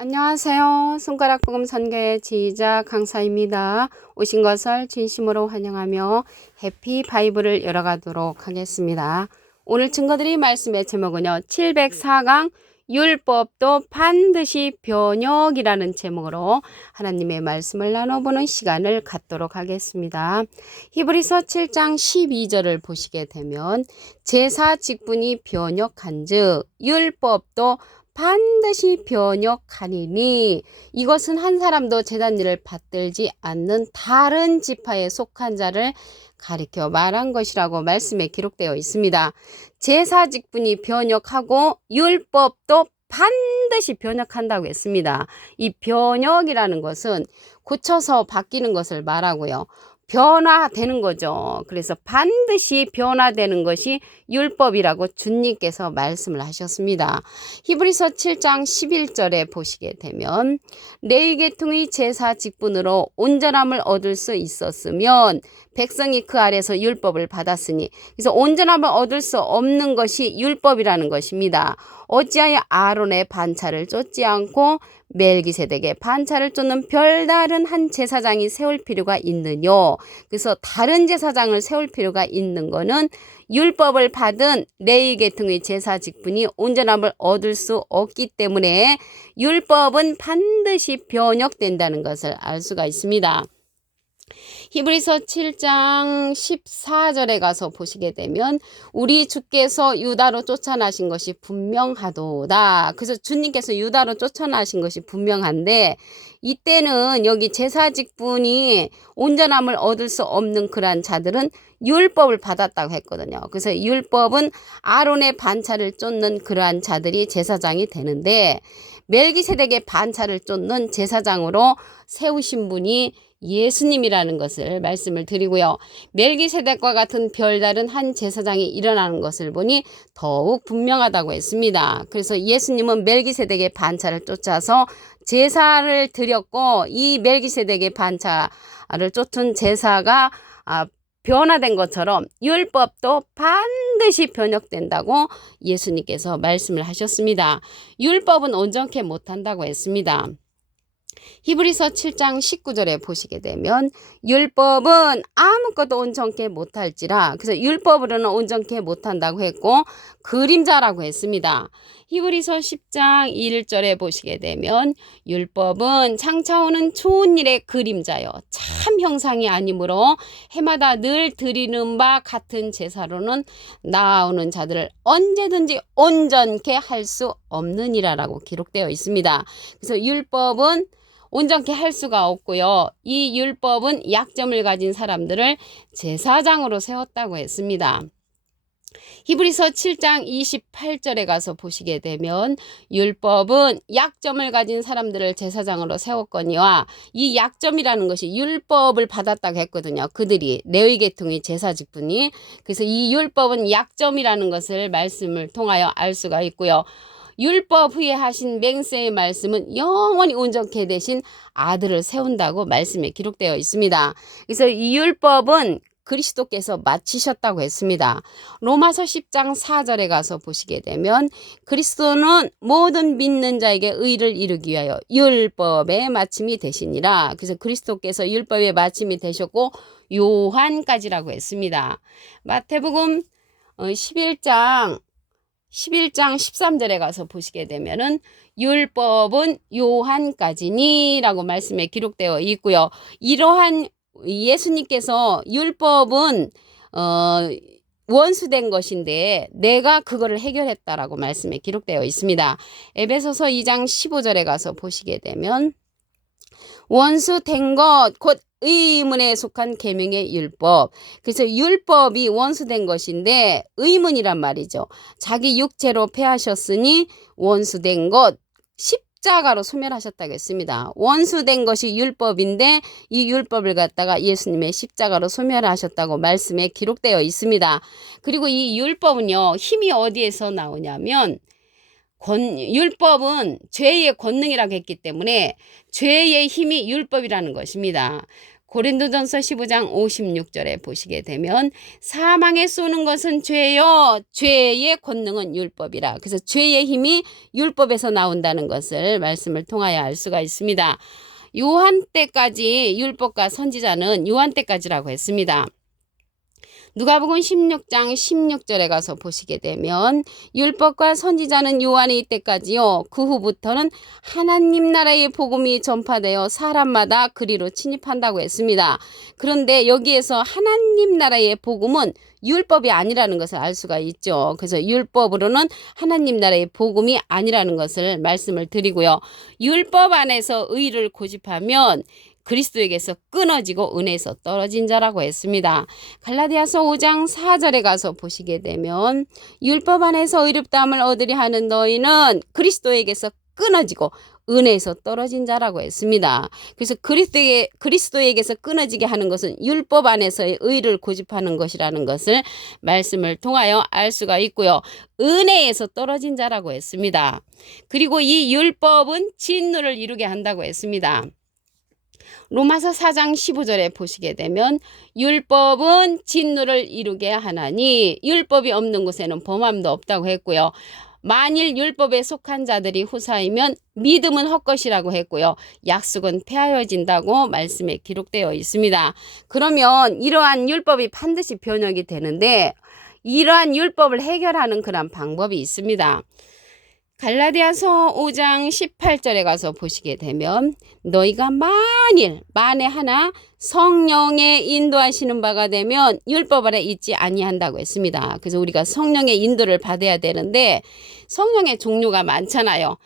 안녕하세요. 손가락 복음 선교의 지휘자 강사입니다. 오신 것을 진심으로 환영하며 해피 바이블을 열어가도록 하겠습니다. 오늘 증거드릴 말씀의 제목은요. 704강 율법도 반드시 변혁이라는 제목으로 하나님의 말씀을 나눠보는 시간을 갖도록 하겠습니다. 히브리서 7장 12절을 보시게 되면 제사 직분이 변혁한즉 율법도 반드시 변혁하리니 이것은 한 사람도 재단 일을 받들지 않는 다른 지파에 속한 자를 가리켜 말한 것이라고 말씀에 기록되어 있습니다. 제사 직분이 변혁하고 율법도 반드시 변혁한다고 했습니다. 이 변혁이라는 것은 고쳐서 바뀌는 것을 말하고요. 변화되는 거죠. 그래서 반드시 변화되는 것이 율법이라고 주님께서 말씀을 하셨습니다. 히브리서 7장 11절에 보시게 되면 레위 계통의 제사 직분으로 온전함을 얻을 수 있었으면 백성이 그 아래서 율법을 받았으니 그래서 온전함을 얻을 수 없는 것이 율법이라는 것입니다. 어찌하여 아론의 반차를 쫓지 않고 멜기세덱의 반차를 쫓는 별다른 한 제사장이 세울 필요가 있느냐? 그래서 다른 제사장을 세울 필요가 있는 거는 율법을 받은 레이 계통의 제사 직분이 온전함을 얻을 수 없기 때문에 율법은 반드시 변혁된다는 것을 알 수가 있습니다. 히브리서 7장 14절에 가서 보시게 되면 우리 주께서 유다로 쫓아나신 것이 분명하도다. 그래서 주님께서 유다로 쫓아나신 것이 분명한데 이때는 여기 제사 직분이 온전함을 얻을 수 없는 그러한 자들은 율법을 받았다고 했거든요. 그래서 율법은 아론의 반차를 쫓는 그러한 자들이 제사장이 되는데 멜기세덱의 반차를 쫓는 제사장으로 세우신 분이 예수님이라는 것을 말씀을 드리고요. 멜기세덱과 같은 별다른 한 제사장이 일어나는 것을 보니 더욱 분명하다고 했습니다. 그래서 예수님은 멜기세덱의 반차를 쫓아서 제사를 드렸고 이 멜기세덱의 반차를 쫓은 제사가 아, 변화된 것처럼 율법도 반드시 변혁된다고 예수님께서 말씀을 하셨습니다. 율법은 온전케 못한다고 했습니다. 히브리서 7장 19절에 보시게 되면 율법은 아무것도 온전케 못할지라 그래서 율법으로는 온전케 못한다고 했고 그림자라고 했습니다. 히브리서 10장 1절에 보시게 되면 율법은 창차오는 좋은 일의 그림자요 참 형상이 아니므로 해마다 늘 드리는 바 같은 제사로는 나오는 자들을 언제든지 온전케 할 수 없느니라라고 기록되어 있습니다. 그래서 율법은 온전케 할 수가 없고요. 이 율법은 약점을 가진 사람들을 제사장으로 세웠다고 했습니다. 히브리서 7장 28절에 가서 보시게 되면 율법은 약점을 가진 사람들을 제사장으로 세웠거니와 이 약점이라는 것이 율법을 받았다고 했거든요. 그들이 레위 계통의 제사 직분이 그래서 이 율법은 약점이라는 것을 말씀을 통하여 알 수가 있고요. 율법 후에 하신 맹세의 말씀은 영원히 온전케 되신 아들을 세운다고 말씀에 기록되어 있습니다. 그래서 이 율법은 그리스도께서 마치셨다고 했습니다. 로마서 10장 4절에 가서 보시게 되면 그리스도는 모든 믿는 자에게 의를 이루기 위하여 율법의 마침이 되시니라. 그래서 그리스도께서 율법의 마침이 되셨고 요한까지라고 했습니다. 마태복음 11장 11장 13절에 가서 보시게 되면은 율법은 요한까지니라고 말씀에 기록되어 있고요. 이러한 예수님께서 율법은 어 원수된 것인데 내가 그거를 해결했다라고 말씀에 기록되어 있습니다. 에베소서 2장 15절에 가서 보시게 되면 원수 된 것 곧 의문에 속한 계명의 율법. 그래서 율법이 원수된 것인데 의문이란 말이죠. 자기 육체로 패하셨으니 원수된 것 십 자가로 소멸하셨다고 했습니다. 원수된 것이 율법인데 이 율법을 갖다가 예수님의 십자가로 소멸하셨다고 말씀에 기록되어 있습니다. 그리고 이 율법은요, 힘이 어디에서 나오냐면 권, 율법은 죄의 권능이라고 했기 때문에 죄의 힘이 율법이라는 것입니다. 고린도전서 15장 56절에 보시게 되면 사망에 쏘는 것은 죄요 죄의 권능은 율법이라 그래서 죄의 힘이 율법에서 나온다는 것을 말씀을 통하여 알 수가 있습니다. 요한 때까지 율법과 선지자는 요한 때까지라고 했습니다. 누가복음 16장 16절에 가서 보시게 되면 율법과 선지자는 요한이 때까지요. 그 후부터는 하나님 나라의 복음이 전파되어 사람마다 그리로 침입한다고 했습니다. 그런데 여기에서 하나님 나라의 복음은 율법이 아니라는 것을 알 수가 있죠. 그래서 율법으로는 하나님 나라의 복음이 아니라는 것을 말씀을 드리고요. 율법 안에서 의를 고집하면 그리스도에게서 끊어지고 은혜에서 떨어진 자라고 했습니다. 갈라디아서 5장 4절에 가서 보시게 되면 율법 안에서 의롭다함을 얻으려 하는 너희는 그리스도에게서 끊어지고 은혜에서 떨어진 자라고 했습니다. 그래서 그리스도에, 그리스도에게서 끊어지게 하는 것은 율법 안에서의 의를 고집하는 것이라는 것을 말씀을 통하여 알 수가 있고요. 은혜에서 떨어진 자라고 했습니다. 그리고 이 율법은 진노를 이루게 한다고 했습니다. 로마서 4장 15절에 보시게 되면 율법은 진노를 이루게 하나니 율법이 없는 곳에는 범함도 없다고 했고요. 만일 율법에 속한 자들이 후사이면 믿음은 헛것이라고 했고요. 약속은 폐하여진다고 말씀에 기록되어 있습니다. 그러면 이러한 율법이 반드시 변혁이 되는데 이러한 율법을 해결하는 그런 방법이 있습니다. 갈라디아서 5장 18절에 가서 보시게 되면 너희가 만일 만에 하나 성령의 인도하시는 바가 되면 율법 아래 있지 아니한다고 했습니다. 그래서 우리가 성령의 인도를 받아야 되는데 성령의 종류가 많잖아요.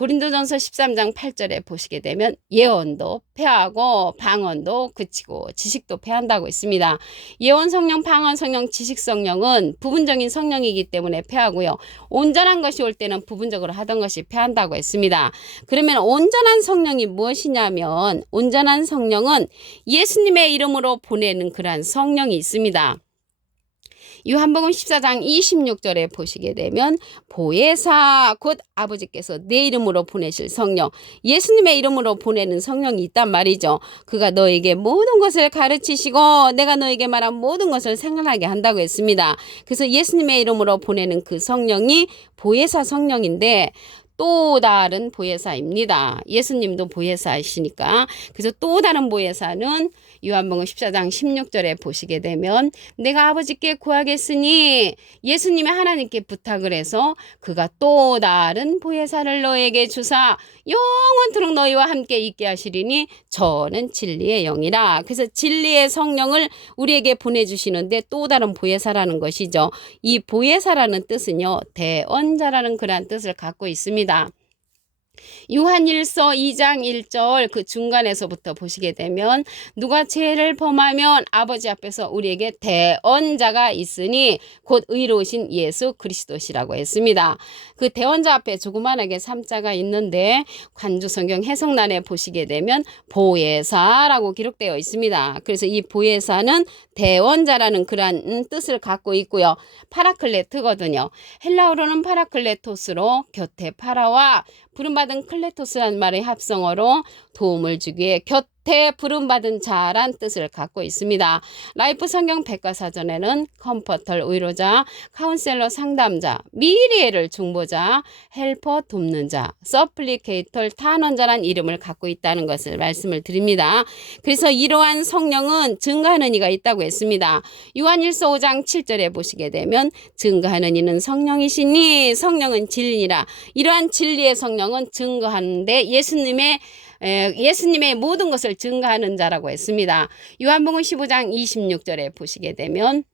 고린도전서 13장 8절에 보시게 되면 예언도 패하고 방언도 그치고 지식도 패한다고 있습니다. 예언 성령, 방언 성령, 지식 성령은 부분적인 성령이기 때문에 패하고요. 온전한 것이 올 때는 부분적으로 하던 것이 패한다고 했습니다. 그러면 온전한 성령이 무엇이냐면 온전한 성령은 예수님의 이름으로 보내는 그러한 성령이 있습니다. 요한복음 14장 26절에 보시게 되면 보혜사 곧 아버지께서 내 이름으로 보내실 성령 예수님의 이름으로 보내는 성령이 있단 말이죠. 그가 너에게 모든 것을 가르치시고 내가 너에게 말한 모든 것을 생각하게 한다고 했습니다. 그래서 예수님의 이름으로 보내는 그 성령이 보혜사 성령인데 또 다른 보혜사입니다. 예수님도 보혜사이시니까. 그래서 또 다른 보혜사는 요한복음 14장 16절에 보시게 되면 내가 아버지께 구하겠으니 예수님의 하나님께 부탁을 해서 그가 또 다른 보혜사를 너에게 주사 영원토록 너희와 함께 있게 하시리니 저는 진리의 영이라. 그래서 진리의 성령을 우리에게 보내 주시는데 또 다른 보혜사라는 것이죠. 이 보혜사라는 뜻은요 대언자라는 그러한 뜻을 갖고 있습니다. da. 요한일서 2장 1절 그 중간에서부터 보시게 되면 누가 죄를 범하면 아버지 앞에서 우리에게 대언자가 있으니 곧 의로우신 예수 그리스도시라고 했습니다. 그 대언자 앞에 조그만하게 삼자가 있는데 관주 성경 해석란에 보시게 되면 보혜사라고 기록되어 있습니다. 그래서 이 보혜사는 대원자라는 그러한 뜻을 갖고 있고요. 파라클레트거든요. 헬라어로는 파라클레토스로 곁에 파라와 부 름받은 클레토스란 말의 합성어로 도움을 주기에 곁에 부름받은 자란 뜻을 갖고 있습니다. 라이프 성경 백과사전에는 컴퍼터 의로자, 카운셀러 상담자, 미리애를 중보자, 헬퍼 돕는 자, 서플리케이터 탄원자란 이름을 갖고 있다는 것을 말씀을 드립니다. 그래서 이러한 성령은 증가하는 이가 있다고 했습니다. 요한일서 5장 7절에 보시게 되면 증가하는 이는 성령이시니 성령은 진리라. 이러한 진리의 성령은 증거하는데 예수님의 예수님의 모든 것을 증가하는 자라고 했습니다. 요한복음 15장 26절에 보시게 되면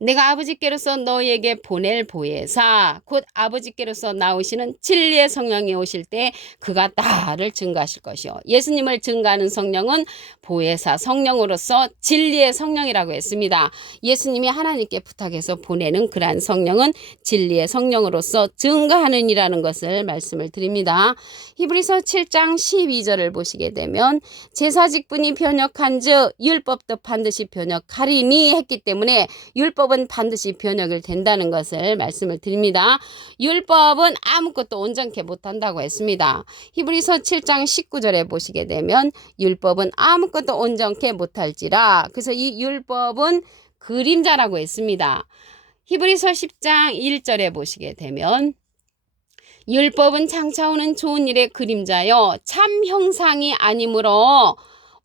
내가 아버지께로서 너희에게 보낼 보혜사 곧 아버지께로서 나오시는 진리의 성령이 오실 때 그가 나를 증가하실 것이요 예수님을 증가하는 성령은 보혜사 성령으로서 진리의 성령이라고 했습니다. 예수님이 하나님께 부탁해서 보내는 그러한 성령은 진리의 성령으로서 증가하는 이라는 것을 말씀을 드립니다. 히브리서 7장 12절을 보시게 되면 제사직분이 변역한즉 율법도 반드시 변역하리니 했기 때문에 율 율법은 반드시 변혁을 된다는 것을 말씀을 드립니다. 율법은 아무것도 온전케 못한다고 했습니다. 히브리서 7장 19절에 보시게 되면 율법은 아무것도 온전케 못할지라. 그래서 이 율법은 그림자라고 했습니다. 히브리서 10장 1절에 보시게 되면 율법은 장차오는 좋은 일의 그림자요 참 형상이 아니므로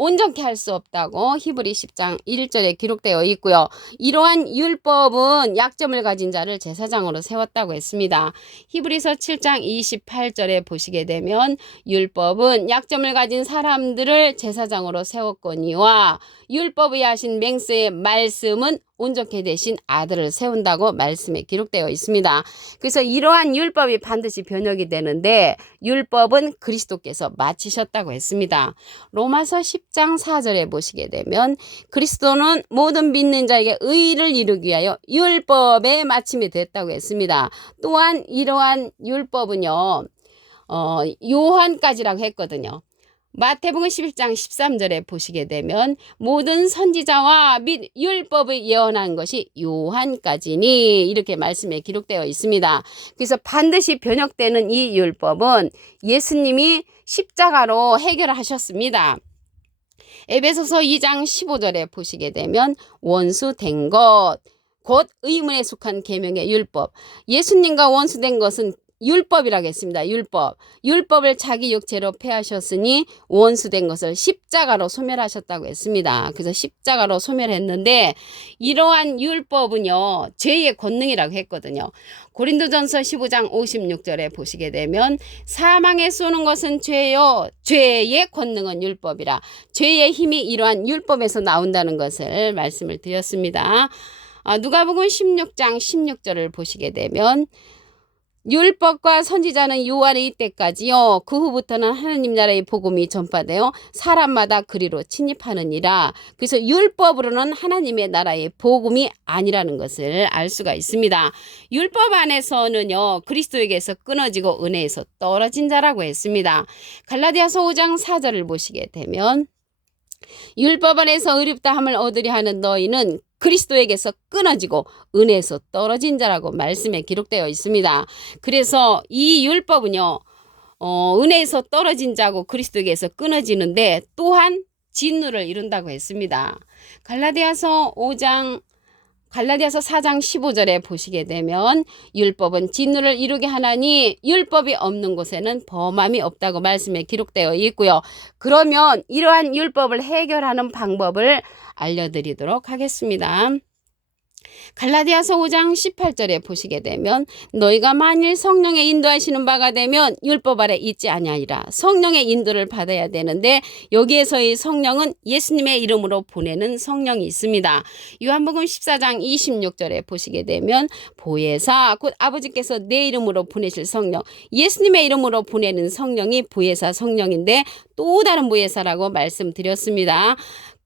온전케 할 수 없다고 히브리 10장 1절에 기록되어 있고요. 이러한 율법은 약점을 가진 자를 제사장으로 세웠다고 했습니다. 히브리서 7장 28절에 보시게 되면 율법은 약점을 가진 사람들을 제사장으로 세웠거니와 율법이 하신 맹세의 말씀은 온전케 되신 아들을 세운다고 말씀에 기록되어 있습니다. 그래서 이러한 율법이 반드시 변혁이 되는데 율법은 그리스도께서 마치셨다고 했습니다. 로마서 10장 4절에 보시게 되면 그리스도는 모든 믿는 자에게 의를 이루기 위하여 율법의 마침이 됐다고 했습니다. 또한 이러한 율법은요. 어, 요한까지라고 했거든요. 마태복음 11장 13절에 보시게 되면 모든 선지자와 및 율법을 예언한 것이 요한까지니 이렇게 말씀에 기록되어 있습니다. 그래서 반드시 변혁되는 이 율법은 예수님이 십자가로 해결하셨습니다. 에베소서 2장 15절에 보시게 되면 원수된 것, 곧 의문에 속한 계명의 율법. 예수님과 원수된 것은 율법이라고 했습니다. 율법. 율법을 자기 육체로 폐하셨으니 원수된 것을 십자가로 소멸하셨다고 했습니다. 그래서 십자가로 소멸했는데 이러한 율법은요. 죄의 권능이라고 했거든요. 고린도전서 15장 56절에 보시게 되면 사망에 쏘는 것은 죄요. 죄의 권능은 율법이라. 죄의 힘이 이러한 율법에서 나온다는 것을 말씀을 드렸습니다. 아, 누가복음 16장 16절을 보시게 되면 율법과 선지자는 요한의 이때까지요. 그 후부터는 하나님 나라의 복음이 전파되어 사람마다 그리로 침입하느니라. 그래서 율법으로는 하나님의 나라의 복음이 아니라는 것을 알 수가 있습니다. 율법 안에서는요. 그리스도에게서 끊어지고 은혜에서 떨어진 자라고 했습니다. 갈라디아서 5장 4절을 보시게 되면 율법 안에서 의롭다 함을 얻으려 하는 너희는 그리스도에게서 끊어지고 은혜에서 떨어진 자라고 말씀에 기록되어 있습니다. 그래서 이 율법은요, 어, 은혜에서 떨어진 자고 그리스도에게서 끊어지는데 또한 진노를 이룬다고 했습니다. 갈라디아서 5장 갈라디아서 4장 15절에 보시게 되면 율법은 진노를 이루게 하나니 율법이 없는 곳에는 범함이 없다고 말씀에 기록되어 있고요. 그러면 이러한 율법을 해결하는 방법을 알려드리도록 하겠습니다. 갈라디아서 5장 18절에 보시게 되면 너희가 만일 성령의 인도하시는 바가 되면 율법 아래 있지 아니하리라. 성령의 인도를 받아야 되는데 여기에서의 성령은 예수님의 이름으로 보내는 성령이 있습니다. 요한복음 14장 26절에 보시게 되면 보혜사 곧 아버지께서 내 이름으로 보내실 성령 예수님의 이름으로 보내는 성령이 보혜사 성령인데 또 다른 보혜사라고 말씀드렸습니다.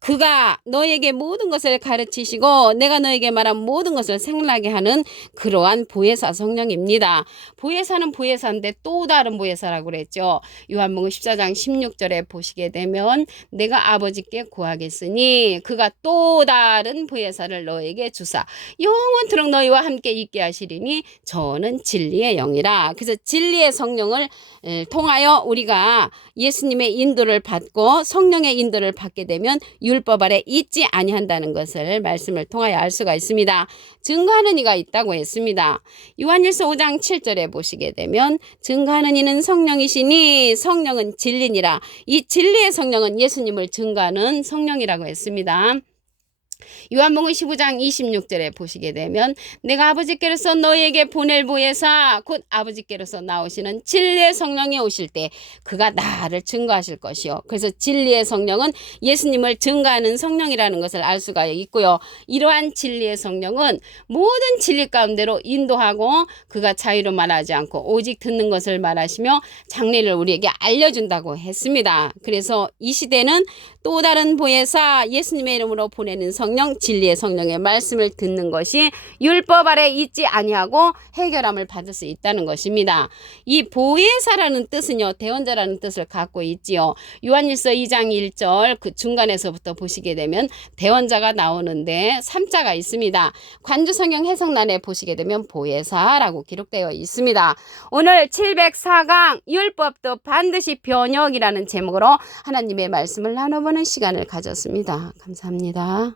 그가 너에게 모든 것을 가르치시고 내가 너에게 말한 모든 것을 생각나게 하는 그러한 보혜사 성령입니다. 보혜사는 보혜사인데 또 다른 보혜사라고 그랬죠. 요한복음 14장 16절에 보시게 되면 내가 아버지께 구하겠으니 그가 또 다른 보혜사를 너에게 주사 영원토록 너희와 함께 있게 하시리니 저는 진리의 영이라. 그래서 진리의 성령을 통하여 우리가 예수님의 인도를 받고 성령의 인도를 받게 되면 율법 아래 있지 아니한다는 것을 말씀을 통하여 알 수가 있습니다. 증거하는 이가 있다고 했습니다. 요한일서 5장 7절에 보시게 되면 증거하는 이는 성령이시니 성령은 진리니라. 이 진리의 성령은 예수님을 증거하는 성령이라고 했습니다. 요한복음 15장 26절에 보시게 되면 내가 아버지께로서 너희에게 보낼 보혜사 곧 아버지께로서 나오시는 진리의 성령이 오실 때 그가 나를 증거하실 것이요. 그래서 진리의 성령은 예수님을 증거하는 성령이라는 것을 알 수가 있고요. 이러한 진리의 성령은 모든 진리 가운데로 인도하고 그가 자유로 말하지 않고 오직 듣는 것을 말하시며 장례를 우리에게 알려준다고 했습니다. 그래서 이 시대는 또 다른 보혜사 예수님의 이름으로 보내는 성령 성령 진리의 성령의 말씀을 듣는 것이 율법 아래 있지 아니하고 해결함을 받을 수 있다는 것입니다. 이 보혜사라는 뜻은요 대원자라는 뜻을 갖고 있지요. 요한일서 2장 1절 그 중간에서부터 보시게 되면 대원자가 나오는데 3자가 있습니다. 관주 성경 해석란에 보시게 되면 보혜사라고 기록되어 있습니다. 오늘 704강 율법도 반드시 변혁이라는 제목으로 하나님의 말씀을 나눠보는 시간을 가졌습니다. 감사합니다.